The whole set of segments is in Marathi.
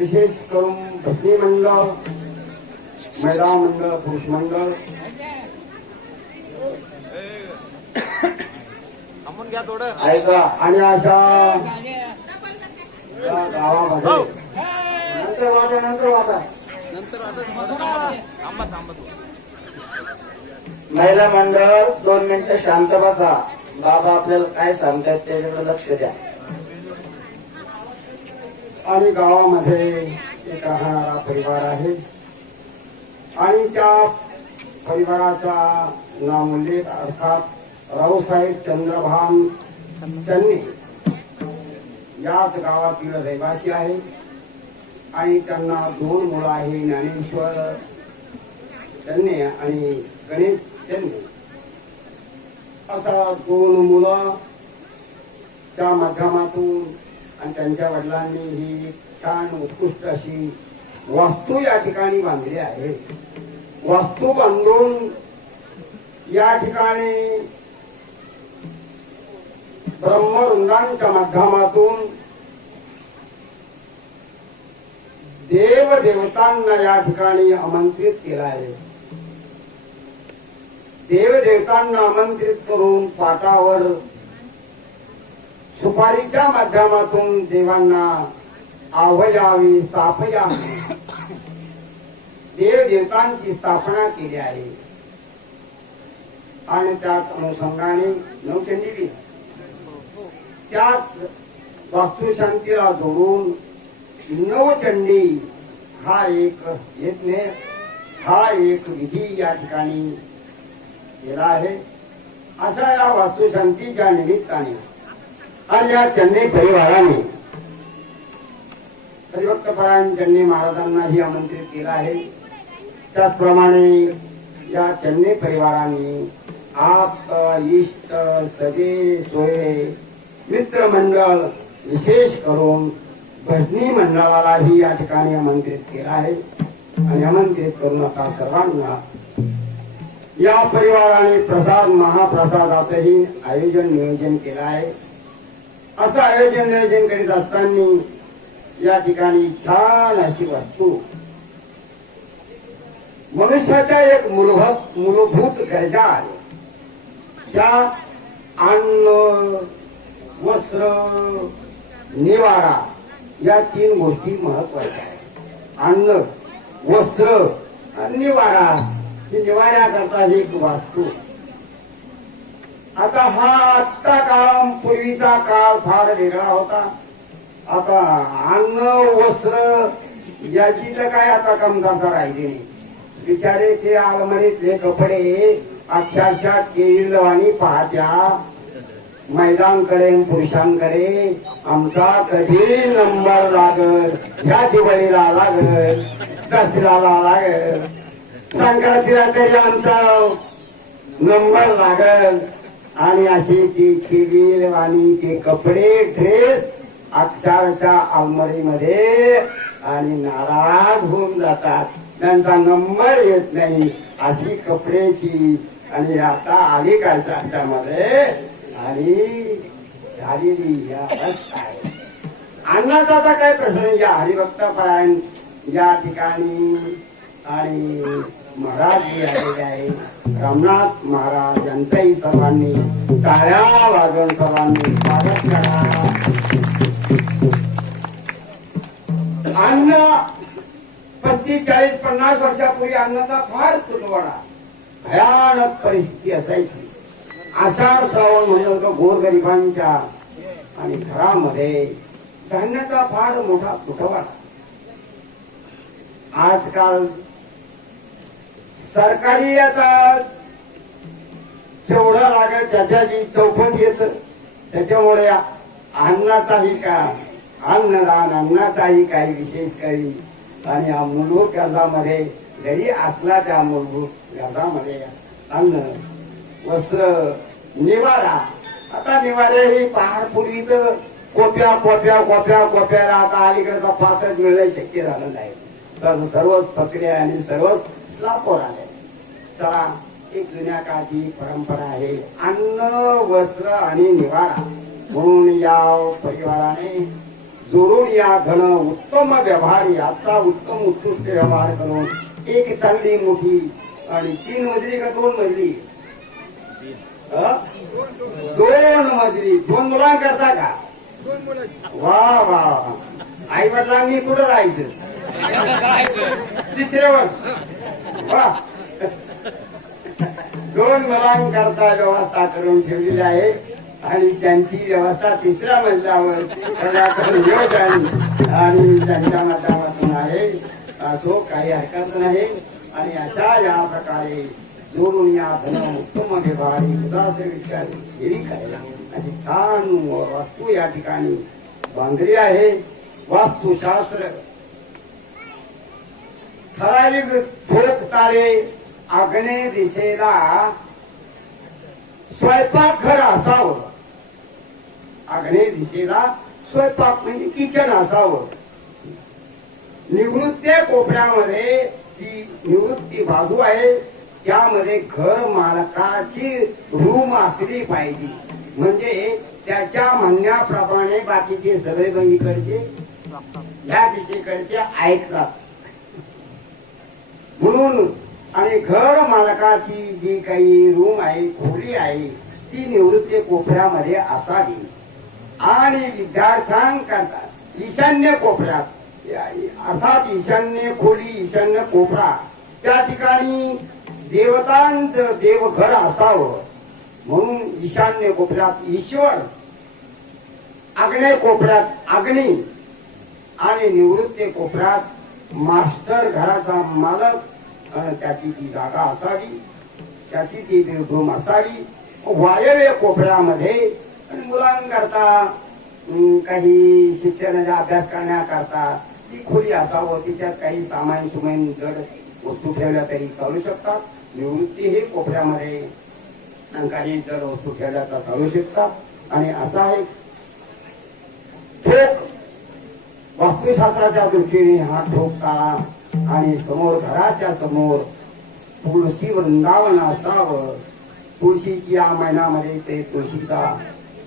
विशेष करून भक्ती मंडळ महिला मंडळ पुरुष मंडळ आणि अशा गावामध्ये नंतर वाटा नंतर वाटा महिला मंडळ दोन मिनिटं शांत बसा. बाबा आपल्याला काय सांगतात त्याच्याकडे लक्ष द्या. आणि गावामध्ये एक राहणारा परिवार आहे. आणि त्या परिवाराचा नामोल्लेख अर्थात रावसाहेब चंद्रभान चन्ने याच गावातील रहिवासी आहे. आणि त्यांना दोन मुलं आहे ज्ञानेश्वर चन्ने आणि गणेश चन्ने. असा दोन मुलं च्या माध्यमातून आणि त्यांच्या वडिलांनी ही छान उत्कृष्ट अशी वास्तू या ठिकाणी बांधली आहे. वास्तू बांधून या ठिकाणी ब्रह्मवृंदांच्या माध्यमातून देव देवतांना या ठिकाणी आमंत्रित केलं आहे. देवदेवतांना आमंत्रित करून पाटावर सुपारीच्या माध्यमातून देवांना आवजावी स्थापया देव देवतांची स्थापना केली आहे. आणि त्याच अनुषंगाने नवचंडी त्याच वास्तुशांतीला जोडून नवचंडी हा एक यज्ञ हा एक विधी या ठिकाणी केला आहे. अशा या वास्तुशांतीच्या निमित्ताने आज या चेन्नई परिवाराने. हरिभक्तपरायण चेन्नई महाराजांनाही आमंत्रित केलं आहे. त्याचप्रमाणे या चेन्नई परिवाराने आप इष्ट सजे सोये मित्रमंडळ विशेष करून भजनी मंडळालाही या ठिकाणी आमंत्रित केलं आहे. आणि आमंत्रित करून आता सर्वांना. या परिवाराने प्रसाद महाप्रसादाचंही आयोजन नियोजन केलं आहे. असं आयोजन नियोजन करीत असताना या ठिकाणी छान अशी वस्तू. मनुष्याच्या एक मूलभूत मूलभूत गरजा आहे. त्या अन्न वस्त्र निवारा या तीन गोष्टी महत्त्वाच्या आहेत. अन्न वस्त्र आणि निवारा ही निवाऱ्याकरता ही एक वास्तू. आता हा आत्ता काळ पूर्वीचा काळ फार वेगळा होता. आता अन्न वस्त्र याची तर काय आता कमतरता राहिली नाही. बिचारे ते आलमारीतले कपडे अक्षरशः केळीवाणी पाहत्या. महिलांकडे पुरुषांकडे आमचा कधी नंबर लागल ह्या दिवाळीला लागल दसऱ्याला लागल. संक्रांतीला तरी आमचा नंबर लागल. आणि अशी ती केबिल आणि ते कपडे ड्रेस अक्षरच्या अलमारीमध्ये आणि नाराज होऊन जातात. त्यांचा नंबर येत नाही. अशी कपड्याची आणि आता आली कालच्या मध्ये आणि झालेली ही आहे अन्नाचा आता काय प्रश्न नाही. या हरिभक्त परायण या ठिकाणी आणि महाराज जे आलेले आहे. रामनाथ महाराज सर्वांनी टाळ्या वाजवून सर्वांनी स्वागत करा. अन्न पस्तीस चाळीस पन्नास वर्षापूर्वी अन्नाचा फार तुटवडा. भयानक परिस्थिती असायची. आषाढ श्रावण म्हणजे होतं गोरगरिबांच्या आणि घरामध्ये धान्याचा फार मोठा तुटवडा. आजकाल सरकारी आता जेवढं लागत त्याच्या चौपट येत त्याच्यामुळे अन्नाचाही का अन्नदान अन्नाचाही काही विशेष काही. आणि या मूलभूत गरजामध्ये जरी असला त्या मूलभूत गरजामध्ये अन्न वस्त्र निवारा. आता निवारे ही पहाडपूर्वी तर कोप्या कोप्या कोप्या कोप्याला आता अलीकडचा पाचच मिळणं शक्य झालं नाही. तर सर्वच प्रक्रिया आणि सर्वच स्लापोर आले चला एक जुन्या काळची परंपरा आहे. अन्न वस्त्र आणि निवारा म्हणून या परिवाराने जोडून या घन उत्तम व्यवहार याचा उत्तम उत्कृष्ट व्यवहार करून एक चांगली मोठी आणि तीन मजली का दोन मजली? दोन मजली. दोन मुलांकरता का? वा वा आई वडिलांनी कुठं राहायचं? तिसऱ्यावर वा दोन मुलांकरता व्यवस्था करून ठेवलेली आहे आणि त्यांची व्यवस्था तिसऱ्या मजल्यावर नियोजन आणि त्यांच्या माध्यमातून आहे. असो काही हरकत नाही. आणि अशा या प्रकारे जोडून या धन उत्तम विभागी उदास विचार हेरी करायला छान वास्तू या ठिकाणी बांधली आहे. वास्तुशास्त्र ठराविक ठोक तारे आग्नेय दिशेला. स्वयंपाकघर असावं. आग्नेय दिशेला स्वयंपाक म्हणजे किचन असावं. निवृत्ती कोपऱ्यामध्ये जी निवृत्ती बाजू आहे त्यामध्ये घर मालकाची रूम असली पाहिजे. म्हणजे त्याच्या म्हणण्याप्रमाणे बाकीचे सगळे इकडचे या दिशेकडचे ऐकतात. म्हणून आणि घर मालकाची जी काही रूम आहे खोली आहे ती निवृत्ती कोपऱ्यामध्ये असावी. आणि विद्यार्थ्यांकरता ईशान्य कोपऱ्यात या- अर्थात ईशान्य खोली ईशान्य कोपरा त्या ठिकाणी देवतांचं देवघर असावं. म्हणून ईशान्य कोपऱ्यात ईश्वर आग्नेय कोपऱ्यात अग्नी आणि निवृत्ती कोपऱ्यात मास्टर घराचा मालक त्याची ती जागा असावी त्याची ती बेडरूम असावी. वायव्य कोपऱ्यामध्ये आणि मुलांकरता काही शिक्षणाचा अभ्यास करण्याकरता ती खोली असावं. तिच्यात काही सामान सुमान जड वस्तू ठेवल्या तरी चालू शकतात. निवृत्ती हे कोपऱ्यामध्ये काही जड वस्तू ठेवल्या तर चालू शकतात. आणि असा आहे ठोक वास्तुशास्त्राच्या दृष्टीने हा ठोक काळा आणि समोर घराच्या समोर तुळशी वृंदावन असावं. तुळशीची या महिन्यामध्ये ते तुळशीचा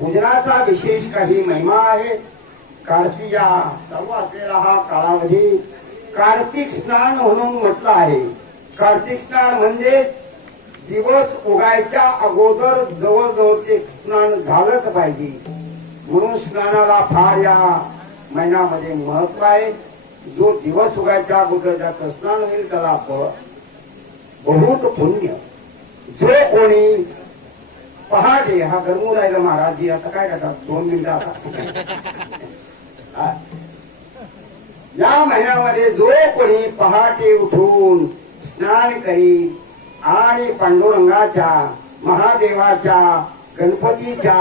पूजनाचा विशेष काही महिमा आहे. कार्तिया सर्व असलेला हा कालावधी कार्तिक स्नान म्हणून म्हटलं आहे. कार्तिक स्नान म्हणजे दिवस उगायच्या अगोदर जवळजवळ ते स्नान झालंच पाहिजे. म्हणून स्नानाला फार या महिन्यामध्ये महत्त्व आहे. जो दिवस उगायच्या अगोदर ज्याचं स्नान होईल त्याला आपण बहुत पुण्य. जो कोणी पहाटे हा गरमू राहिला महाराजजी आता काय करतात? दोन मिनिटं आता. या महिन्यामध्ये जो कोणी पहाटे उठून स्नान करी आणि पांडुरंगाच्या महादेवाच्या गणपतीच्या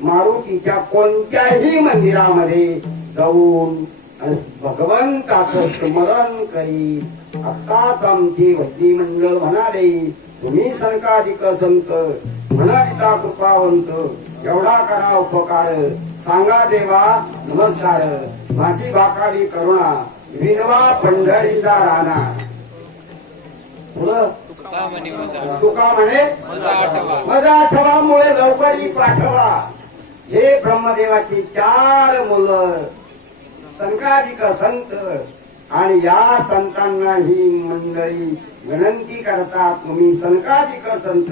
मारुतीच्या कोणत्याही मंदिरामध्ये जाऊन भगवंताचं स्मरण करी. आत्ताच आमची भक्ती मंडळ म्हणाले तुम्ही संकाधिक संत म्हणालिता कृपावंत एवढा करा उपकार. सांगा देवा नमस्कार. माझी बाकावी करुणा विनवा पंढरीचा राणा. पुढं? तुका म्हणे मजा आठवा मुळे लवकर पाठवा. हे ब्रह्मदेवाची चार मुलं. संकाधिक संत. आणि या संतांना ही मंडळी विनंती करता तुम्ही संकाधिक संत.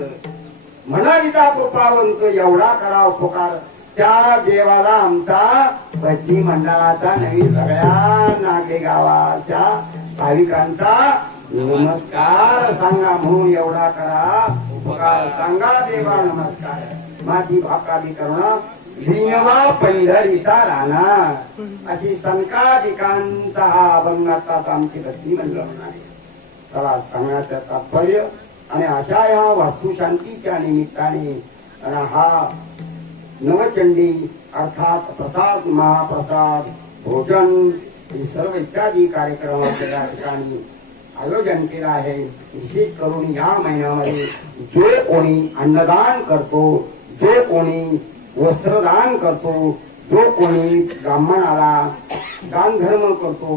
म्हणालिता कृपावंत एवढा करा उपकार त्या देवाला आमचा भजनी मंडळाचा नवी सगळ्या नागे गावाच्या भाविकांचा नमस्कार. सांगा म्हणून एवढा करा उपकार. सांगा देवा नमस्कार. माझी भाकावी करुणा विनवा पंढरीचा राणा. अशी संकाधिकांचा हा अभंग आता आमची भक्ती मंडळ चला सांगण्याचं तात्पर्य. आणि अशा या वास्तुशांतीच्या निमित्ताने हा नवचंडी अर्थात प्रसाद महाप्रसाद भोजन हे सर्व इत्यादी कार्यक्रमाचे या ठिकाणी आयोजन केलं आहे. विशेष करून या महिन्यामध्ये जो कोणी अन्नदान करतो जो कोणी वस्त्रदान करतो. जो कोणी ब्राह्मणाला दानधर्म करतो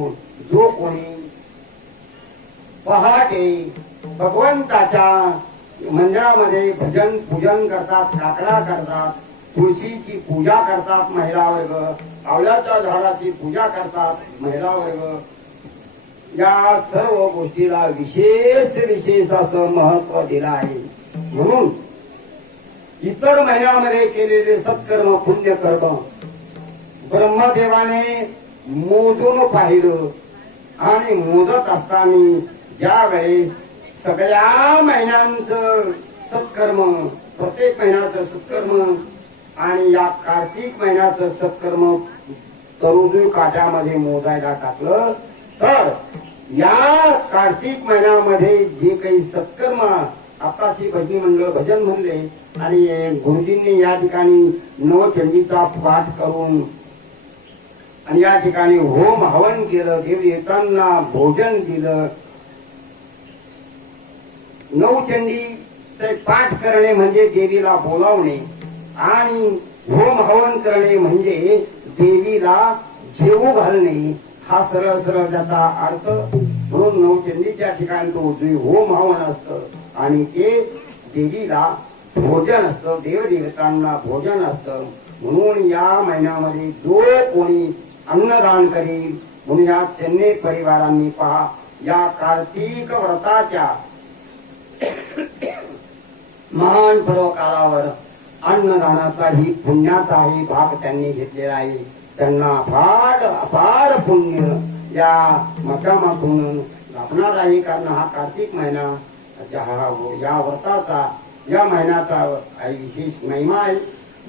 जो कोणी पहाटे भगवंताच्या मंदिरामध्ये भजन पूजन करतात काकडा करतात तुळशीची पूजा करतात महिला वर्ग आवल्याच्या झाडाची पूजा करतात महिला वर्ग. या सर्व गोष्टीला विशेष विशेष असं महत्त्व दिलं आहे. म्हणून इतर महिन्यामध्ये केलेले सत्कर्म पुण्यकर्म ब्रह्मदेवाने मोजून पाहिलं आणि मोजत असताना ज्या वेळेस सगळ्या महिन्यांचं सत्कर्म प्रत्येक महिन्याचं सत्कर्म आणि या कार्तिक महिन्याचं सत्कर्म तरुजू काट्यामध्ये मोजायला टाकलं तर या कार्तिक महिन्यामध्ये जे काही सत्कर्म आताची भजनी मंडळ भजन म्हणले आणि गुरुजींनी या ठिकाणी नवचंडीचा पाठ करून आणि या ठिकाणी होम हवन केलं घेऊन येताना भोजन दिलं. नवचंडीचे पाठ करणे म्हणजे देवीला बोलावणे आणि होम हवन करणे म्हणजे देवीला जेवू घालणे. हा सरळ सरळ त्याचा अर्थ. म्हणून नवचंडीच्या ठिकाणी तो होम हवन असतं आणि ते देवीला भोजन असतं देवदेवतांना भोजन असतं. म्हणून या महिन्यामध्ये जो कोणी अन्नदान करील म्हणून या चेन्नई परिवारांनी पहा या कार्तिक व्रताच्या महान पर्वकालावर अन्नदानाचाही पुण्याचाही भाग त्यांनी घेतलेला आहे. त्यांना अपार अपार पुण्य या माध्यमातून लाभणार आहे कारण हा कार्तिक महिना हा या व्रताचा या महिन्याचा विशेष महिमा आहे.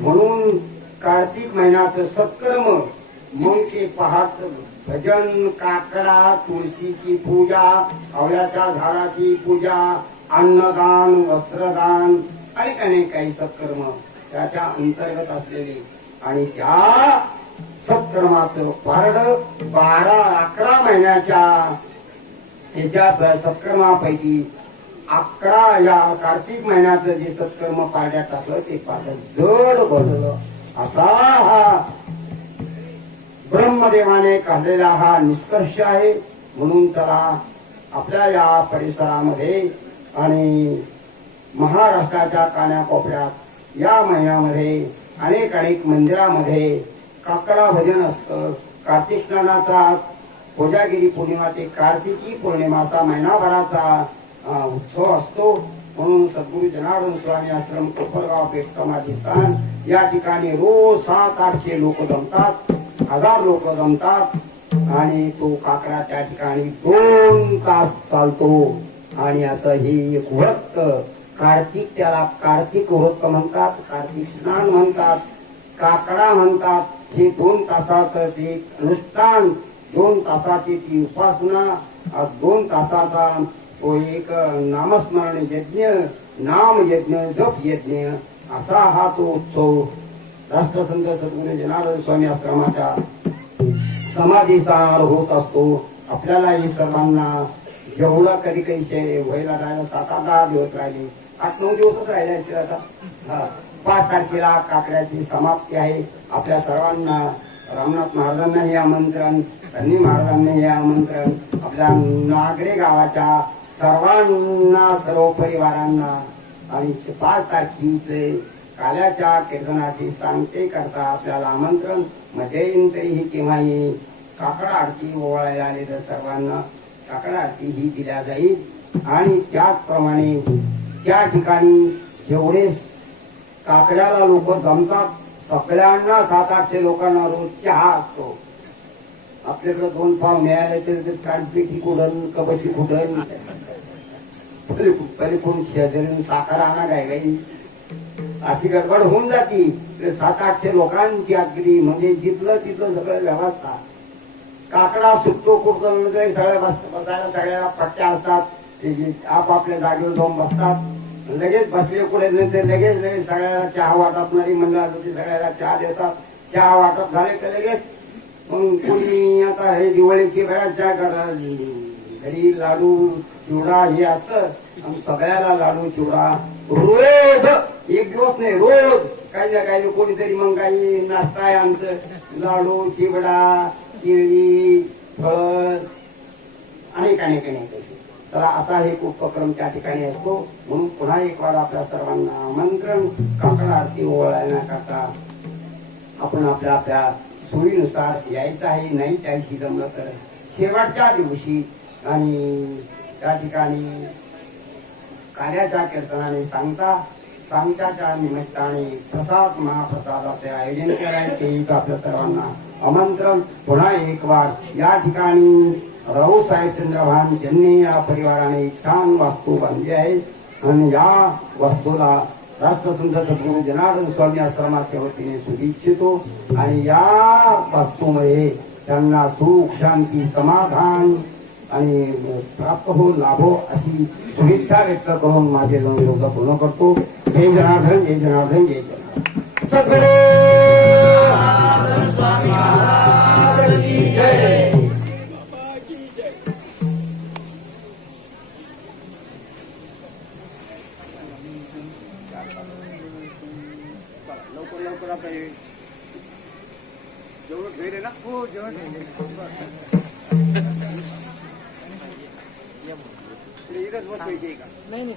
म्हणून कार्तिक महिन्याचं सत्कर्म मग ते पहाट भजन काकडा तुळशीची पूजा आवळ्याच्या झाडाची पूजा अन्नदान वस्त्रदान आणि अनेक काही सत्कर्म त्याच्या अंतर्गत असलेले. आणि त्या सत्कर्माचं पारड बारा अकरा महिन्याच्या त्याच्या सत्कर्मापैकी अकरा या कार्तिक महिन्याचं जे सत्कर्म पारड्यात टाकलं ते पारड जड बनलं असा हा ब्रह्मदेवाने काढलेला हा निष्कर्ष आहे. म्हणून चला आपल्या या परिसरामध्ये आणि महाराष्ट्राच्या कानाकोपऱ्यात या महिन्यामध्ये अनेक अनेक मंदिरामध्ये काकडा भजन असतं. कार्तिक स्नानाचा कोजागिरी पौर्णिमा ते कार्तिकी पौर्णिमाचा महिनाभराचा उत्सव असतो. म्हणून सद्गुरु जनार्दन स्वामी आश्रम कोपरगाव पेठ समाधी स्थान या ठिकाणी रोज सात आठशे लोक जमतात हजार लोक जमतात. आणि तो काकडा त्या ठिकाणी दोन तास चालतो. आणि असं हे एक व्रत. कार्तिक त्याला कार्तिक व्रत म्हणतात कार्तिक स्नान म्हणतात काकडा म्हणतात. हे दोन तासाचं ते अनुष्ठान दोन तासाची ती उपासना दोन तासाचा तो एक नामस्मरण यज्ञ नाम यज्ञ जप यज्ञ असा हा तो उत्सव राष्ट्रसंत सद्गुरू जनार्दन स्वामी आश्रमाच्या समाधीसार होत असतो आपल्याला हे सर्वांना जेवढं कधी कैसे व्हायला राहिलं सात आठ दहा दिवस राहिले आठ नऊ दिवसच राहिले असतील आता हा. पाच तारखेला काकड्याची समाप्ती आहे आपल्या सर्वांना रामनाथ महाराजांना हे आमंत्रण सन्नी महाराजांना हे आमंत्रण आपल्या नागडे गावाच्या सर्वांना सर्व परिवारांना आणि पाच तारखेचे काल्याच्या कीर्तनाची सांगते करता आपल्याला आमंत्रण. मध्यंतरी केव्हाही. काकडा आरती ओवाळायला तर सर्वांना. काकडा आरती ही दिल्या जाईल. आणि त्याचप्रमाणे त्या ठिकाणी जेवढे काकड्याला लोक जमतात सगळ्यांना सात आठशे लोकांना रोज चहा असतो. आपल्याकडे दोन पाव मिळाले तर ते कानपिठी कुठन कबशी कुठं पहिले पहिले कोण शेजारी साखर आणा काय काही अशी गडबड होऊन जाती. ते सात आठशे लोकांची अगदी म्हणजे जिथलं तिथलं सगळं व्यवस्था. काकडा सुटतो कुठं म्हणजे सगळ्या बस- बसायला सगळ्याला पट्ट्या असतात. ते जे आपापल्या जागेवर जाऊन बसतात. लगेच बसले कुठे नंतर लगेच लगेच सगळ्याला चहा वाटपणारी मंडळ असतात ती सगळ्याला चहा देतात. चहा वाटप झाले तर लगेच? मग कोणी आता हे दिवाळीची वेळा करा घरी लाडू चिवडा हे असतं. आणि सगळ्याला लाडू चिवडा रोज एक दिवस नाही रोज. काही ना काही कोणीतरी मग काही नाश्ता आहे आमचं. लाडू चिवडा केळी फळ अनेक अनेक अनेक. तर असा एक उपक्रम त्या ठिकाणी असतो. म्हणून पुन्हा एक वार आपल्या सर्वांना आमंत्रण. काकडा आरती ओळखण्याकरता आपण आपल्या आपल्या सोयीनुसार यायचं आहे नाही त्या जमलं तर. शेवटच्या दिवशी आणि त्या ठिकाणी कार्याच्या कीर्तनाने सांगता सांगताच्या निमित्ताने प्रसाद महाप्रसादाचे आयोजन करायचे आपल्या सर्वांना आमंत्रण. पुन्हा एक वार. या ठिकाणी राहू साहेब चंद्रभान यांनी या परिवाराने छान वास्तू बांधली आहे. आणि या वास्तूला राष्ट्रसंत सद्गुरू जनार्दन स्वामी आश्रमाच्या वतीने शुभेच्छितो हो. आणि या वास्तूमध्ये त्यांना सुख शांती समाधान आणि प्राप्त हो लाभो हो अशी शुभेच्छा व्यक्त करून माझे दोन योगा पूर्ण करतो. जय जनार्दन जय जनार्दन जय जनार्दन. सद्गुरू स्वामी हो जेवण नाही नाही.